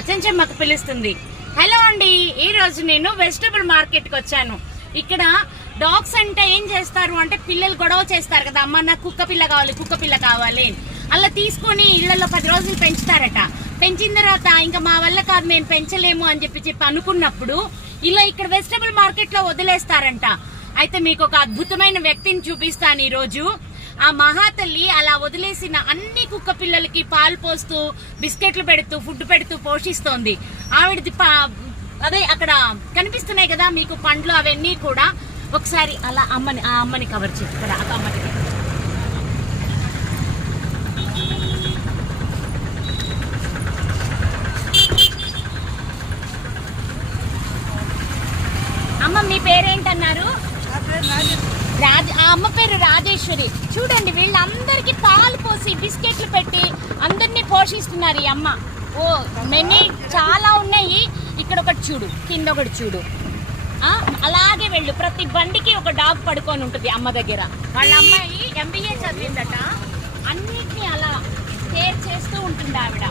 అచ్చంచమ్మకు పిలుస్తుంది. హలో అండి ఈ రోజు నేను వెజిటబుల్ మార్కెట్కి వచ్చాను. ఇక్కడ డాగ్స్ అంటే ఏం చేస్తారు అంటే పిల్లలు గొడవ చేస్తారు కదా అమ్మ నాకు కుక్క పిల్ల కావాలి కుక్క పిల్ల కావాలి. అలా తీసుకొని ఇళ్ళలో పది రోజులు పెంచుతారట. పెంచిన తర్వాత ఇంకా మా వల్ల కాదు మేము పెంచలేము అని చెప్పి చెప్పి అనుకున్నప్పుడు ఇలా ఇక్కడ వెజిటబుల్ మార్కెట్లో వదిలేస్తారంట. అయితే మీకు ఒక అద్భుతమైన వ్యక్తిని చూపిస్తాను ఈ రోజు ఆ మహాతల్లి అలా వదిలేసిన అన్ని కుక్క పిల్లలకి పాలు పోస్తూ బిస్కెట్లు పెడుతూ ఫుడ్ పెడుతూ పోషిస్తోంది. ఆవిడది పా- అదే అక్కడ కనిపిస్తున్నాయి కదా మీకు పండ్లు అవన్నీ కూడా. ఒకసారి అలా అమ్మని ఆ అమ్మని కవర్ చేసి ఇక్కడ ఆ అమ్మని అమ్మ మీ పేరేంటన్నారు? అమ్మ పేరు రాజేశ్వరి. చూడండి వీళ్ళందరికీ పాలు పోసి బిస్కెట్లు పెట్టి అందరినీ పోషిస్తున్నారు ఈ అమ్మ. ఓ మెనీ చాలా ఉన్నాయి. ఇక్కడ ఒకటి చూడు కింద ఒకటి చూడు. అలాగే వెళ్ళు. ప్రతి బండికి ఒక డాగ్ పడుకొని ఉంటుంది అమ్మ దగ్గర. వాళ్ళ అమ్మాయి ఎంబీఏ చదివిందట. అన్నిటినీ అలా కేర్ చేస్తూ ఉంటుంది ఆవిడ.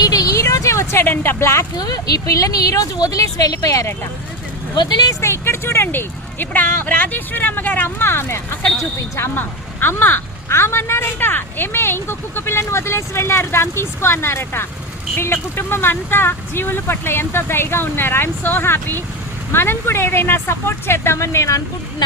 వీడు ఈ రోజే వచ్చాడంట బ్లాక్. ఈ పిల్లని ఈ రోజు వదిలేసి వెళ్ళిపోయారట. వదిలేస్తే ఇక్కడ చూడండి. ఇప్పుడు రాజేశ్వరి అమ్మగారు అమ్మ ఆమె. అక్కడ చూపించు అమ్మ. అమ్మ ఆమె అన్నారట ఏమే ఇంకో కుక్క పిల్లని వదిలేసి వెళ్ళారు దాన్ని తీసుకో అన్నారట. వీళ్ళ కుటుంబం అంతా జీవుల పట్ల ఎంతో దయగా ఉన్నారు. ఐఎమ్ సో హ్యాపీ మనం కూడా ఏదైనా సపోర్ట్ చేద్దామని నేను అనుకుంటున్నాను